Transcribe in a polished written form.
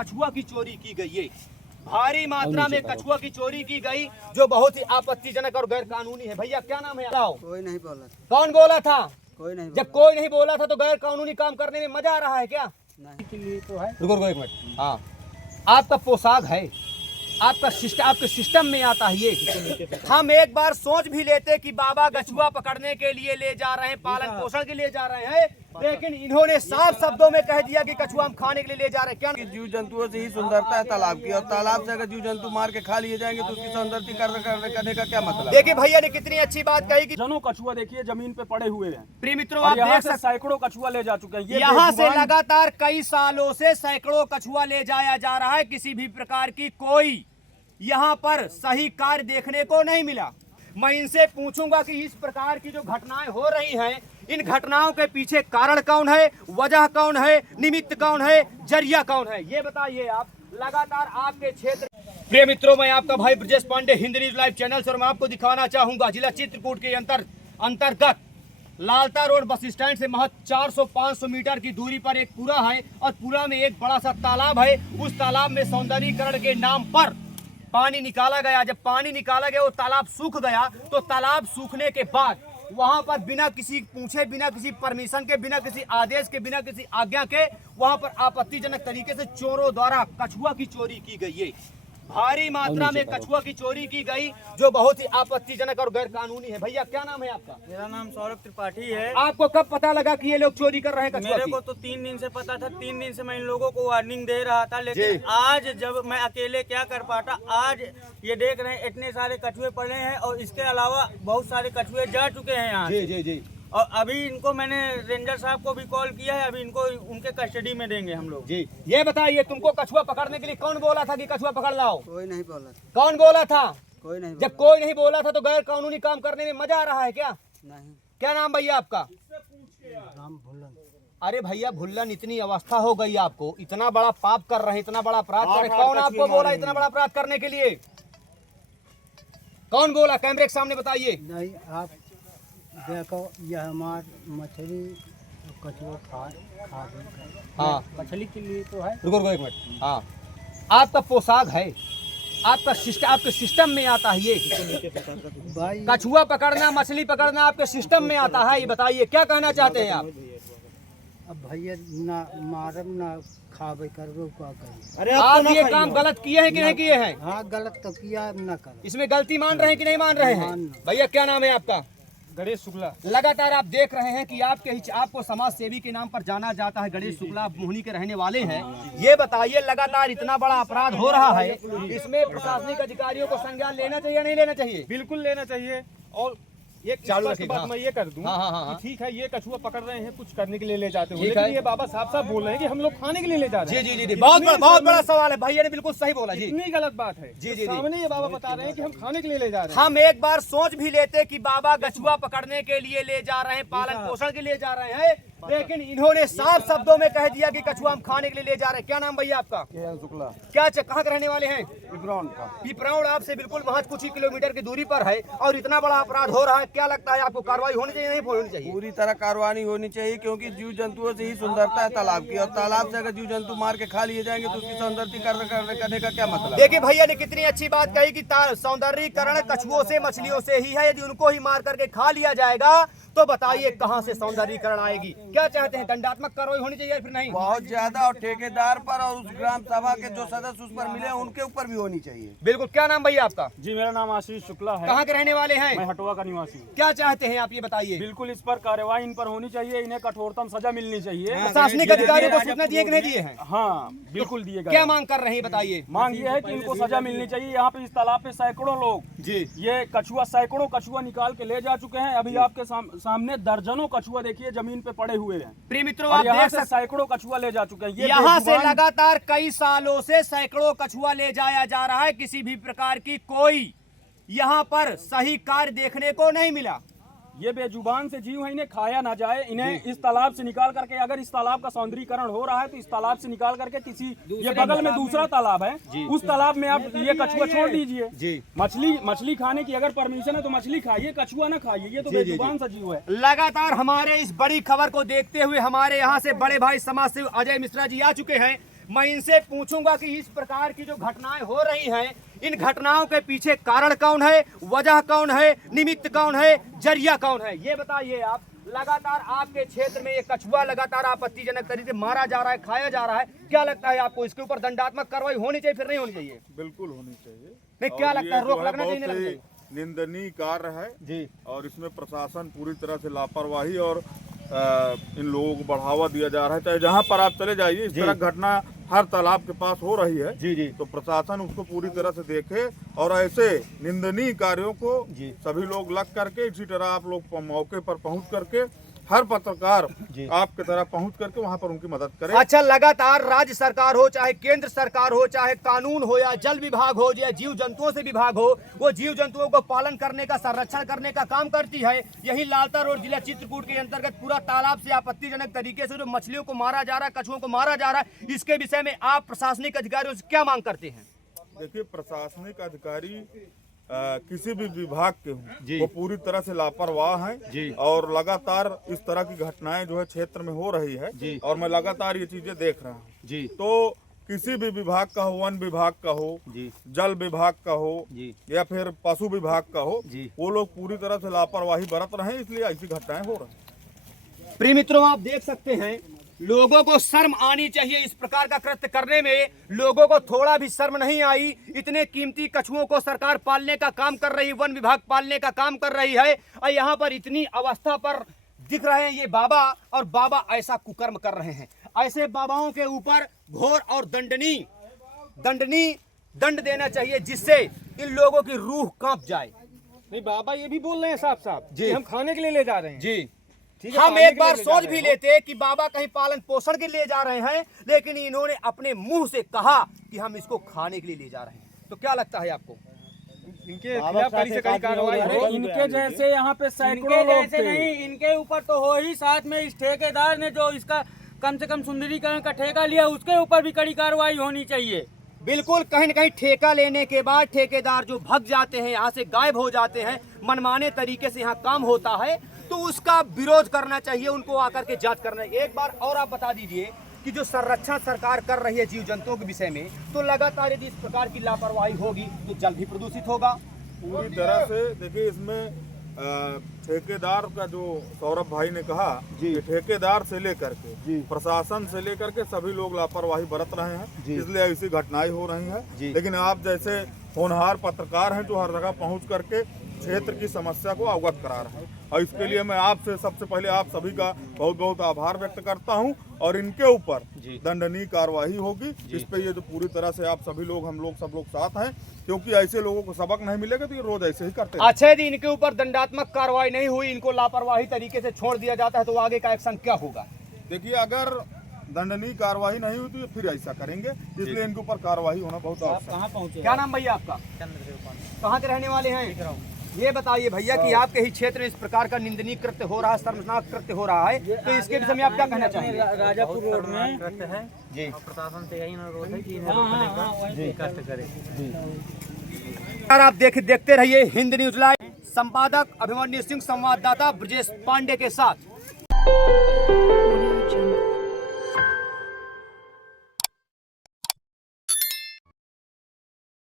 कछुआ की चोरी की गई है। भारी मात्रा में कछुआ की चोरी की गई जो बहुत ही आपत्तिजनक और गैर कानूनी है। भैया क्या नाम है? कोई नहीं बोला था। कौन बोला था? कोई नहीं। जब कोई नहीं बोला था तो गैर कानूनी काम करने में मजा आ रहा है क्या? नहीं के लिए तो है। रुको एक मिनट। हाँ, आपका पोशाक है, आपका सिस्टम, आपके सिस्टम में आता है ये। हम एक बार सोच भी लेते कि बाबा कछुआ पकड़ने के लिए ले जा रहे हैं, पालन पोषण के लिए जा रहे हैं, लेकिन इन्होंने साफ शब्दों में कह दिया कि कछुआ हम खाने के लिए ले जा रहे हैं। क्या जीव जंतुओं से ही सुंदरता है तालाब की, और तालाब से अगर जीव जंतु मार के खा लिए जाएंगे तो उसकी सौंदर्यीकरण करने का क्या मतलब? देखिए भैया ने कितनी अच्छी बात कही कि जनों कछुआ देखिए जमीन पे पड़े हुए हैं। प्रिय मित्रों, और आप यहाँ देख से सकते सैकड़ों कछुआ ले जा चुके हैं। यहाँ से लगातार कई सालों से सैकड़ों कछुआ ले जाया जा रहा है, किसी भी प्रकार की कोई यहाँ पर सही कार्य देखने को नहीं मिला। मैं इनसे पूछूंगा कि इस प्रकार की जो घटनाएं हो रही हैं, इन घटनाओं के पीछे कारण कौन है, वजह कौन है, निमित्त कौन है, जरिया कौन है, ये बताइए आप। लगातार आपके क्षेत्र। प्रिय मित्रों, मैं आपका भाई Brajesh Pandey, Hind news live channel से, और मैं आपको दिखाना चाहूंगा जिला चित्रकूट के अंतर्गत लालता रोड बस स्टैंड से महज 400-500 मीटर की दूरी पर एक पुरा है, और पुरा में एक बड़ा सा तालाब है। उस तालाब में सौंदर्यीकरण के नाम पर पानी निकाला गया। जब पानी निकाला गया, वो तालाब सूख गया। तो तालाब सूखने के बाद वहां पर बिना किसी पूछे, बिना किसी परमिशन के, बिना किसी आदेश के, बिना किसी आज्ञा के वहां पर आपत्तिजनक तरीके से चोरों द्वारा कछुआ की चोरी की गई है। भारी मात्रा में कछुआ की चोरी की गई जो बहुत ही आपत्तिजनक और गैर कानूनी है। भैया क्या नाम है आपका? मेरा नाम सौरभ त्रिपाठी है। आपको कब पता लगा कि ये लोग चोरी कर रहे हैं कछुआ मेरे की? को तो 3 दिन से पता था। 3 दिन से मैं इन लोगों को वार्निंग दे रहा था, लेकिन आज जब मैं अकेले क्या कर पाता, आज ये देख रहे हैं इतने सारे कछुए पड़े हैं, और इसके अलावा बहुत सारे कछुए जा चुके हैं यहाँ। जी जी जी। और अभी इनको मैंने रेंजर साहब को भी कॉल किया है, अभी इनको उनके कस्टडी में देंगे हम लोग। जी, ये बताइए, तुमको कछुआ पकड़ने के लिए कौन बोला था कि कछुआ पकड़ लाओ? कोई नहीं बोला था। कौन बोला था? कोई नहीं। जब कोई नहीं बोला था तो गैर कानूनी काम करने में मजा आ रहा है क्या? नहीं। क्या नाम भैया आपका? नाम भुल्लन। अरे भैया भुल्लन, इतनी अवस्था हो गई आपको, इतना बड़ा पाप कर रहे हैं, इतना बड़ा अपराध कर रहे हैं, कौन आपको बोला इतना बड़ा अपराध करने के लिए? कौन बोला? कैमरे के सामने बताइए। नहीं, आप देखो, यह हमार मछली कछुआ खा हाँ, मछली के लिए तो है। रुको एक मिनट। हाँ, आपका पोशाक है, आपका सिस्टम, आपके सिस्टम में आता है ये। भाई कछुआ पकड़ना, मछली पकड़ना आपके सिस्टम में आता है। ये बताइए क्या कहना चाहते हैं आप? अब भैया ना मारब ना खावे करबो का करें। अरे आप ये काम गलत किए हैं कि नहीं किए हैं? हाँ, गलत तो किया, ना कर। इसमें गलती मान रहे हैं कि नहीं मान रहे हैं? भैया क्या नाम है आपका? गणेश शुक्ला। लगातार आप देख रहे हैं कि आपको समाज सेवी के नाम पर जाना जाता है। गणेश शुक्ला मोहनी के रहने वाले हैं। ये बताइए, लगातार इतना बड़ा अपराध हो रहा है, इसमें प्रशासनिक अधिकारियों को संज्ञान लेना चाहिए या नहीं लेना चाहिए? बिल्कुल लेना चाहिए। और एक चालू स्पष्ट रखिएगा। बात मैं ये कर दूं हाँ। कि ठीक है, ये कछुआ पकड़ रहे हैं, कुछ करने के लिए ले जाते हैं, ठीक लेकिन है। ये बाबा साफ बहुत रहे हैं कि हम लोग खाने के लिए ले जा रहे हैं। जी जी जी, बहुत बड़ा सवाल है। भैया ने बिल्कुल सही बोला जी। इतनी गलत बात है। जी, जी, सामने ये बाबा बता रहे हैं कि हम खाने के लिए ले जा रहे हैं। हम एक बार सोच भी लेते कि बाबा कछुआ पकड़ने के लिए ले जा रहे हैं, पालन पोषण के लिए जा रहे हैं, लेकिन इन्होंने साफ शब्दों में कह दिया कि कछुआ हम खाने के लिए ले जा रहे हैं। क्या नाम भैया आपका? शुक्ला। क्या कहाँ के रहने वाले हैं? का। पिपराउंड आपसे बिल्कुल महज कुछ ही किलोमीटर की दूरी पर है, और इतना बड़ा अपराध हो रहा है। क्या लगता है आपको, कार्रवाई होनी चाहिए नहीं होनी चाहिए? पूरी तरह कार्रवाई होनी चाहिए, क्योंकि जीव जंतुओं से ही सुंदरता है तालाब की, और तालाब से अगर जीव जंतु मार के खा लिए जाएंगे तो उसकी सौंदर्यीकरण करने का क्या मतलब? देखिए भैया ने कितनी अच्छी बात कही कि सौंदर्यीकरण कछुओं से, मछलियों से ही है। यदि उनको ही मार करके खा लिया जाएगा तो बताइए कहां से सौंदर्यीकरण आएगी? क्या चाहते हैं, दंडात्मक कार्रवाई होनी चाहिए या फिर नहीं? बहुत ज्यादा, और ठेकेदार पर और उस ग्राम सभा के जो सदस्य उस पर मिले उनके ऊपर भी होनी चाहिए। बिल्कुल। क्या नाम भैया आपका? जी, मेरा नाम आशीष शुक्ला है। कहाँ के रहने वाले हैं? मैं हटवा का निवासी हूँ। क्या चाहते हैं आप, ये बताइए। बिल्कुल इस पर कार्रवाई इन पर होनी चाहिए, इन्हें कठोरतम सजा मिलनी चाहिए। प्रशासनिक अधिकारियों को सूचना दिए कि नहीं दिए हैं? हाँ, बिल्कुल दिए गए। क्या मांग कर रहे हैं बताइए? मांग ये है कि इनको सजा मिलनी चाहिए। यहाँ पे इस तालाब पे सैकड़ों लोग जी, ये सैकड़ों कछुआ निकाल के ले जा चुके हैं। अभी आपके सामने दर्जनों कछुआ देखिए जमीन पे पड़े हुए हैं। प्रिय मित्रों, और आप यहाँ देख से सकते सैकड़ों कछुआ ले जा चुके हैं। ये यहाँ से बेजुबान- लगातार कई सालों से सैकड़ों कछुआ ले जाया जा रहा है, किसी भी प्रकार की कोई यहाँ पर सही कार्य देखने को नहीं मिला। ये बेजुबान से जीव है, इन्हें खाया ना जाए। इन्हें इस तालाब से निकाल करके, अगर इस तालाब का सौंदर्यीकरण हो रहा है तो इस तालाब से निकाल करके किसी, ये बगल में दूसरा तालाब है, उस तालाब में आप ये कछुआ छोड़ दीजिए। जी, मछली खाने की अगर परमिशन है तो मछली खाइए, कछुआ ना खाइए। ये तो बेजुबान सा जीव है। लगातार हमारे इस बड़ी खबर को देखते हुए हमारे यहाँ से बड़े भाई समाज सेवी अजय मिश्रा जी आ चुके हैं। मैं इनसे पूछूंगा कि इस प्रकार की जो घटनाएं हो रही हैं, इन घटनाओं के पीछे कारण कौन है, वजह कौन है, निमित्त कौन है, जरिया कौन है, ये बताइए आप। लगातार आपके क्षेत्र में ये कछुआ लगातार आपत्तिजनक तरीके से मारा जा रहा है, खाया जा रहा है, क्या लगता है आपको इसके ऊपर दंडात्मक कार्रवाई होनी चाहिए फिर नहीं होनी चाहिए? बिल्कुल होनी चाहिए। नहीं, क्या और लगता है ये रोक जो लगना चाहिए, बहुत नहीं लगना ही निंदनीय कार्य है जी और इसमें प्रशासन पूरी तरह से लापरवाही और इन लोगों को बढ़ावा दिया जा रहा है। चाहे जहाँ पर आप चले जाइए इस तरह घटना हर तालाब के पास हो रही है जी जी। तो प्रशासन उसको पूरी तरह से देखे और ऐसे निंदनीय कार्यों को जी। सभी लोग लग करके, इसी तरह आप लोग मौके पर पहुंच करके, हर पत्रकार आपके तरह पहुंच करके वहां पर उनकी मदद करें। अच्छा, लगातार राज्य सरकार हो, चाहे केंद्र सरकार हो, चाहे कानून हो या जल विभाग हो या जीव जंतुओं से विभाग हो, वो जीव जंतुओं को पालन करने का, संरक्षण करने का काम करती है। यही लालता रोड जिला चित्रकूट के अंतर्गत पूरा तालाब से आपत्तिजनक तरीके से जो मछलियों को मारा जा रहा है, कछुओं को मारा जा रहा है, इसके विषय में आप प्रशासनिक अधिकारियों से क्या मांग करते हैं? देखिए, प्रशासनिक अधिकारी किसी भी विभाग के हों वो पूरी तरह से लापरवाह हैं और लगातार इस तरह की घटनाएं जो है क्षेत्र में हो रही है और मैं लगातार ये चीजें देख रहा हूँ। तो किसी भी विभाग का हो, वन विभाग का हो, जल विभाग का हो या फिर पशु विभाग का हो, वो लोग पूरी तरह से लापरवाही बरत रहे हैं, इसलिए ऐसी घटनाएं हो रही हैं। प्रिय मित्रों, आप देख सकते हैं लोगों को शर्म आनी चाहिए। इस प्रकार का कृत्य करने में लोगों को थोड़ा भी शर्म नहीं आई। इतने कीमती कछुओं को सरकार पालने का काम कर रही, वन विभाग पालने का काम कर रही है और यहाँ पर इतनी अवस्था पर दिख रहे हैं ये बाबा, और बाबा ऐसा कुकर्म कर रहे हैं। ऐसे बाबाओं के ऊपर घोर और दंड देना चाहिए जिससे इन लोगों की रूह कांप जाए। नहीं, बाबा ये भी बोल रहे हैं साफ साफ जी, हम खाने के लिए ले जा रहे हैं जी। हम एक बार सोच भी लेते कि बाबा कहीं पालन पोषण के लिए जा रहे हैं, लेकिन इन्होंने अपने मुंह से कहा कि हम इसको खाने के लिए ले जा रहे हैं। तो क्या लगता है आपको? इनके खिलाफ कड़ी से कड़ी कार्रवाई हो। इनके जैसे यहाँ पे सैकड़ों लोग थे। नहीं, इनके ऊपर तो हो ही, साथ में इस ठेकेदार ने जो इसका कम से कम सुंदरीकरण का ठेका लिया उसके ऊपर भी कड़ी कार्रवाई होनी चाहिए। बिल्कुल, कहीं न कहीं ठेका लेने के बाद ठेकेदार जो भग जाते हैं, यहाँ से गायब हो जाते हैं, मनमाने तरीके से यहाँ काम होता है, तो उसका विरोध करना चाहिए, उनको आकर के जांच करना है। एक बार और आप बता दीजिए कि जो संरक्षण सरकार कर रही है जीव जंतुओं के विषय में, तो लगातार यदि इस प्रकार की लापरवाही होगी तो जल भी प्रदूषित होगा पूरी तरह से। देखिए, इसमें ठेकेदार का जो सौरभ भाई ने कहा कि ठेकेदार से लेकर के प्रशासन से लेकर के सभी लोग लापरवाही बरत रहे हैं, इसलिए ऐसी घटनाएं हो रही हैं। लेकिन आप जैसे होनहार पत्रकार हैं जो हर जगह पहुंच करके क्षेत्र की समस्या को अवगत करा रहे हैं, और इसके लिए मैं आपसे सबसे पहले आप सभी का बहुत बहुत आभार व्यक्त करता हूं। और इनके ऊपर दंडनीय कार्रवाई होगी। इस पे ये जो पूरी तरह से आप सभी लोग, हम लोग सब लोग साथ हैं, क्योंकि ऐसे लोगों को सबक नहीं मिलेगा तो ये रोज ऐसे ही करते हैं। अच्छा, यदि इनके ऊपर दंडात्मक कार्रवाई नहीं हुई, इनको लापरवाही तरीके से छोड़ दिया जाता है, तो आगे का एक्शन क्या होगा? देखिए, अगर दंडनीय कार्रवाई नहीं हुई तो ये फिर ऐसा करेंगे, इसलिए इनके ऊपर कार्रवाई होना बहुत आवश्यक है। क्या नाम भैया आपका? कहाँ के रहने वाले हैं? ये बताइए भैया कि आपके ही क्षेत्र में इस प्रकार का निंदनीय कृत्य हो रहा है, शर्मनाक कृत्य हो रहा है, तो इसके विषय में आप क्या कहना चाहेंगे? राजापुर रोड में कृत्य है जी, प्रशासन से यही अनुरोध है कि इन्हें कष्ट करे। आप देखते रहिए हिंद न्यूज लाइव। संपादक अभिमन्यु सिंह, संवाददाता ब्रजेश पांडे के साथ।